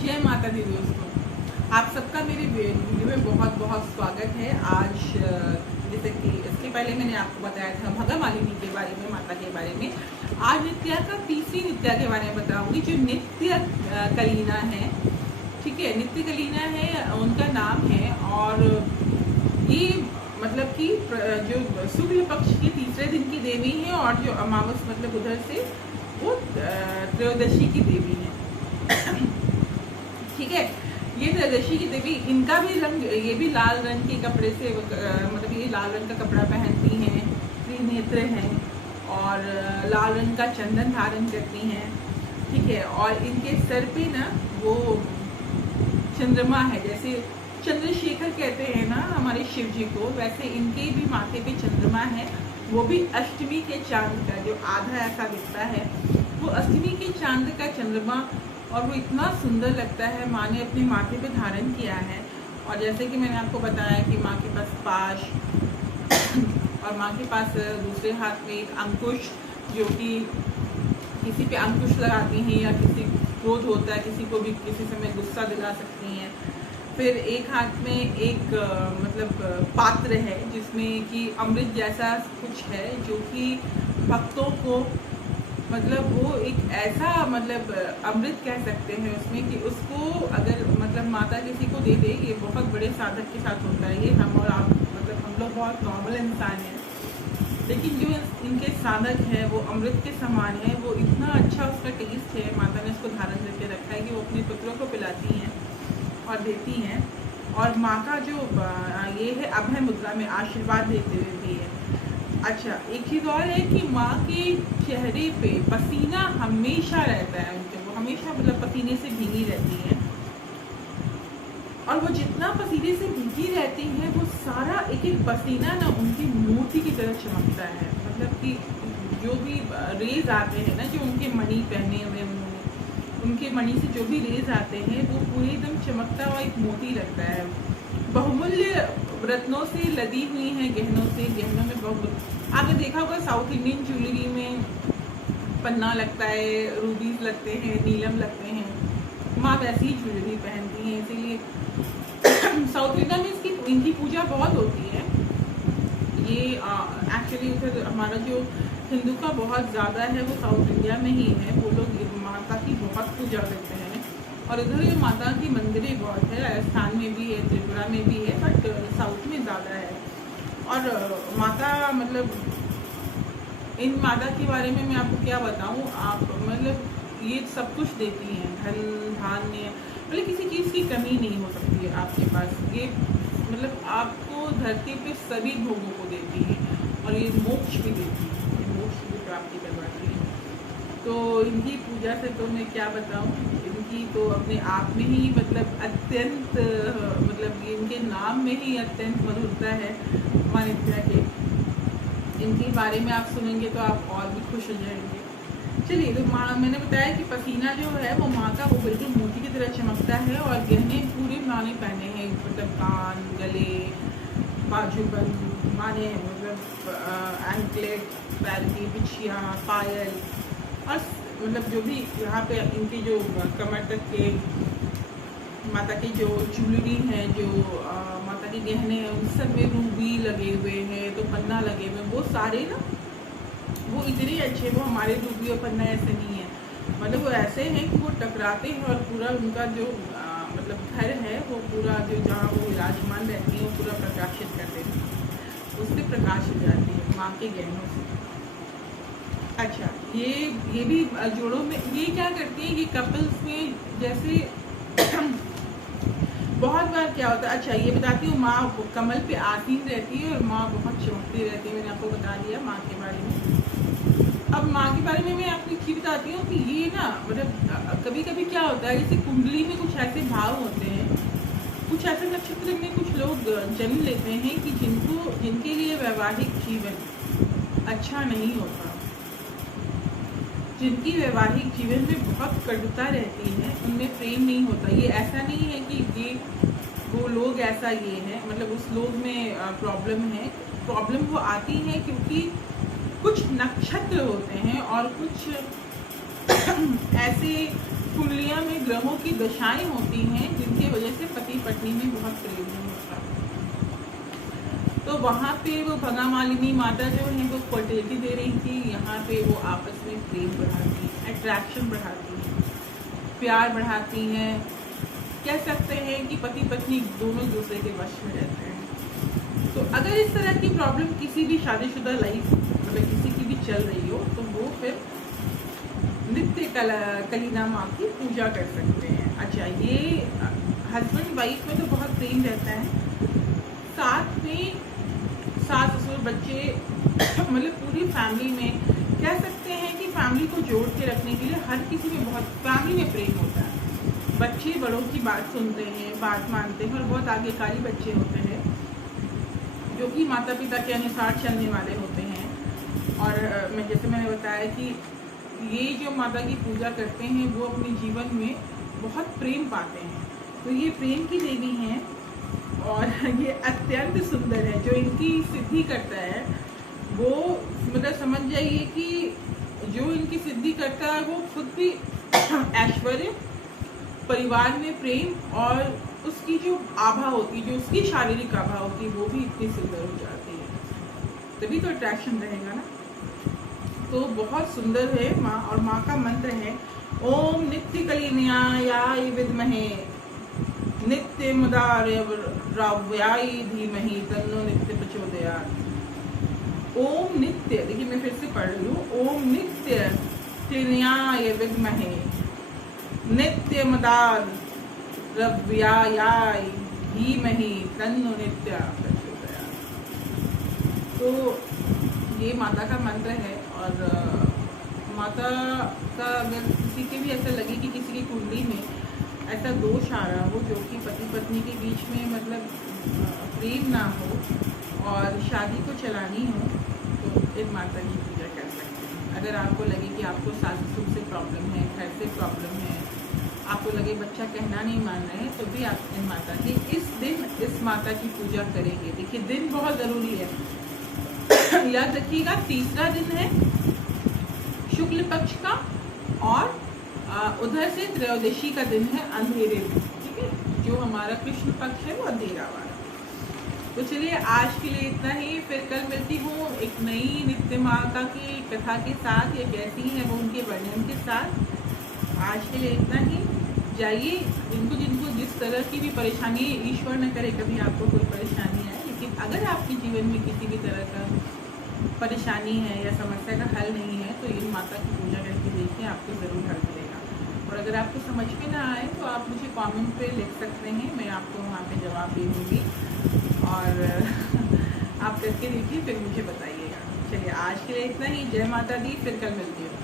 जय माता दी दोस्तों, आप सबका मेरे वीडियो में बहुत बहुत स्वागत है। आज जैसे कि इसके पहले मैंने आपको बताया था भगा मालिनी के बारे में, माता के बारे में। आज नित्या का तीसरी नित्या के बारे में बताऊंगी, जो नित्य कलीना है। ठीक है, नित्य कलीना है उनका नाम है। और ये मतलब कि जो शुक्ल पक्ष के तीसरे दिन की देवी है, और जो अमावस मतलब उधर से वो त्रयोदशी की देवी है। ठीक है, ये त्रयोदशी की देवी, इनका भी रंग, ये भी लाल रंग के कपड़े से मतलब ये लाल रंग का कपड़ा पहनती हैं, त्रिनेत्र हैं और लाल रंग का चंदन धारण करती हैं। ठीक है, और इनके सर पे ना वो चंद्रमा है, जैसे चंद्रशेखर कहते हैं ना हमारे शिव जी को, वैसे इनके भी माथे पे चंद्रमा है। वो भी अष्टमी के चांद का, जो आधा ऐसा दिखता है वो अष्टमी के चांद का चंद्रमा, और वो इतना सुंदर लगता है। माँ ने अपने माथे पे धारण किया है। और जैसे कि मैंने आपको बताया कि माँ के पास पाश और माँ के पास दूसरे हाथ में एक अंकुश, जो कि किसी पे अंकुश लगाती हैं या किसी क्रोध होता है किसी को भी किसी समय गुस्सा दिला सकती हैं। फिर एक हाथ में एक मतलब पात्र है जिसमें कि अमृत जैसा कुछ है, जो कि भक्तों को मतलब वो एक ऐसा मतलब अमृत कह सकते हैं उसमें, कि उसको अगर मतलब माता किसी को दे दे, ये बहुत बड़े साधक के साथ होता है। ये हम और आप मतलब हम लोग बहुत नॉर्मल इंसान हैं, लेकिन जो इनके साधक हैं वो अमृत के समान है। वो इतना अच्छा उसका टेस्ट है, माता ने उसको धारण करके रखा है कि वो अपने पुत्रों को पिलाती हैं और देती हैं। और माँ का जो ये है अभय मुद्रा में आशीर्वाद देते हुए भी है। अच्छा, एक चीज़ और है कि माँ के चेहरे पे पसीना हमेशा रहता है उनके, वो हमेशा मतलब पसीने से भीगी रहती हैं। और वो जितना पसीने से भीगी रहती हैं, वो सारा एक एक पसीना ना उनकी मूर्ति की तरह चमकता है। मतलब कि जो भी रेज आते हैं ना, जो उनके मणि पहने हुए उन्होंने, उनके मणि से जो भी रेज आते हैं, वो पूरे एकदम चमकता हुआ एक मोती लगता है। बहुमूल्य रत्नों से लदी हुई हैं, गहनों से, गहनों में बहुत, आपने देखा होगा साउथ इंडियन ज्वेलरी में पन्ना लगता है, रूबीज लगते हैं, नीलम लगते हैं। माँ वैसी ही ज्वेलरी पहनती हैं, इसीलिए साउथ इंडिया में इनकी पूजा बहुत होती है। ये एक्चुअली उधर हमारा जो हिंदू का बहुत ज़्यादा है वो साउथ इंडिया में ही है। वो लोग माता की बहुत पूजा करते हैं, और इधर ये माता की मंदिरें बहुत है, राजस्थान में भी है, त्रिपुरा में भी है, बट साउथ में ज़्यादा है। और माता मतलब इन माता के बारे में मैं आपको क्या बताऊं, आप मतलब ये सब कुछ देती हैं, धन धान्य, मतलब किसी चीज़ की कमी नहीं हो सकती है आपके पास। ये मतलब आपको धरती पे सभी भोगों को देती हैं, और ये मोक्ष भी देती है, मोक्ष भी प्राप्ति करवाती है। तो इनकी पूजा से तो मैं क्या बताऊं, इनकी तो अपने आप में ही मतलब अत्यंत मतलब इनके नाम में ही अत्यंत मधुरता है माँ नित्या के। इनके बारे में आप सुनेंगे तो आप और भी खुश हो जाएंगे। चलिए, तो माँ, मैंने बताया कि पसीना जो है वो माँ का वो बिल्कुल मोती की तरह चमकता है। और गहने पूरे माँ ने पहने हैं, मतलब कान, गले, बाजूबंद, माँ ने मतलब एंकलेट, पैर की बिछिया, पायल, और मतलब जो भी यहाँ पे इनकी जो कमर तक के माता की जो ज्वेलरी है, जो माता के गहने हैं, उन सब में रूबी लगे हुए हैं, तो पन्ना लगे हुए हैं, वो सारे ना वो इतने अच्छे, वो हमारे रूबी और पन्ना ऐसे नहीं है, मतलब वो ऐसे हैं कि वो टकराते हैं, और पूरा उनका जो मतलब घर है वो पूरा जो जहाँ वो विराजमान रहती है वो पूरा प्रकाशित कर देती है, उससे प्रकाश हो जाती है माँ के गहनों से। अच्छा, ये भी जोड़ों में ये क्या करती है कि कपल्स में जैसे बहुत बार क्या होता है। अच्छा, ये बताती हूँ, माँ कमल पे आसीन रहती है और माँ बहुत चमकती रहती है। मैंने आपको बता दिया माँ के बारे में। अब माँ के बारे में मैं आपको ये बताती हूँ कि ये ना मतलब कभी कभी क्या होता है, जैसे कुंडली में कुछ ऐसे भाव होते हैं, कुछ ऐसे नक्षत्र में कुछ लोग जन्म लेते हैं कि जिनके लिए वैवाहिक जीवन अच्छा नहीं होता, जिनकी वैवाहिक जीवन में बहुत कटुता रहती है, उनमें प्रेम नहीं होता। ये ऐसा नहीं है कि ये वो लोग ऐसा ये है, मतलब उस लोग में प्रॉब्लम है। प्रॉब्लम वो आती है क्योंकि कुछ नक्षत्र होते हैं और कुछ ऐसे कुंडलियाँ में ग्रहों की दशाएं होती हैं जिनकी वजह से पति पत्नी में बहुत प्रेम नहीं होता, तो वहाँ पे वो भगा मालिनी माता जो है वो फर्टिलिटी दे रही थी, यहाँ पे वो आपस में प्रेम बढ़ाती है, अट्रैक्शन बढ़ाती है, प्यार बढ़ाती हैं। कह सकते हैं कि पति पत्नी दोनों एक दूसरे के वश में रहते हैं। तो अगर इस तरह की प्रॉब्लम किसी भी शादीशुदा लाइफ मतलब किसी की भी चल रही हो तो वो फिर नित्य कलीना माँ की पूजा कर सकते हैं। अच्छा, ये हस्बैंड वाइफ में तो बहुत प्रेम रहता है, साथ में सास ससुर बच्चे मतलब पूरी फैमिली में कह सकते हैं कि फैमिली को जोड़ के रखने के लिए हर किसी में बहुत फैमिली में प्रेम होता है। बच्चे बड़ों की बात सुनते हैं, बात मानते हैं और बहुत आज्ञाकारी बच्चे होते हैं जो कि माता पिता के अनुसार चलने वाले होते हैं। और मैं जैसे मैंने बताया कि ये जो माता की पूजा करते हैं वो अपने जीवन में बहुत प्रेम पाते हैं, तो ये प्रेम की देवी हैं और ये अत्यंत सुंदर है। जो इनकी सिद्धि करता है वो मतलब समझ जाइए कि जो इनकी सिद्धि करता है वो खुद भी ऐश्वर्य, परिवार में प्रेम और उसकी जो आभा होती है, जो उसकी शारीरिक आभा होती है वो भी इतनी सुंदर हो जाती है, तभी तो अट्रैक्शन रहेगा ना। तो बहुत सुंदर है माँ, और माँ का मंत्र है ओम नित्य कलिन्याय विद्महे नित्य मुदारव्याय धीमहि तन्नो नित्य प्रचोदयात्। ओम नित्य, देखिए मैं फिर से पढ़ रही हूँ, ओम नित्य कलिन्याय विद्महे नित्य मुदारव्याय धीमहि तन्नो नित्य प्रचोदयात्। तो ये माता का मंत्र है। और माता का अगर किसी के भी ऐसा लगे कि किसी की कुंडली में ऐसा दोष आ रहा हो जो कि पति पत्नी के बीच में मतलब प्रेम ना हो और शादी को चलानी हो, तो इन माता की पूजा कर सकते हैं। अगर आपको लगे कि आपको सास ससुर से प्रॉब्लम है, घर से प्रॉब्लम है, आपको लगे बच्चा कहना नहीं मान रहे हैं, तो भी आप इन माता की इस दिन इस माता की पूजा करेंगे। देखिए दिन बहुत ज़रूरी है, याद रखिएगा। तीसरा दिन है शुक्ल पक्ष का और उधर से त्रयोदशी का दिन है अंधेरे दिन, ठीक है। जो हमारा कृष्ण पक्ष है वो अंधेरा वाला। तो चलिए आज के लिए इतना ही, फिर कल मिलती हूँ एक नई नित्य माता की कथा के साथ, या कैसी है वो उनके वर्णन के साथ। आज के लिए इतना ही। जाइए, जिनको जिस तरह की भी परेशानी, ईश्वर न करे कभी आपको कोई परेशानी आए, लेकिन अगर आपके जीवन में किसी भी तरह का परेशानी है या समस्या का हल नहीं है तो इन माता की पूजा करके देखिए, आपको ज़रूर हल मिलेगा। और अगर आपको समझ में ना आए तो आप मुझे कमेंट पे लिख सकते हैं, मैं आपको वहाँ पे जवाब दे दूँगी और आप करके देखिए, फिर मुझे बताइएगा। चलिए आज के लिए इतना ही। जय माता दी, फिर कल मिलती हूँ।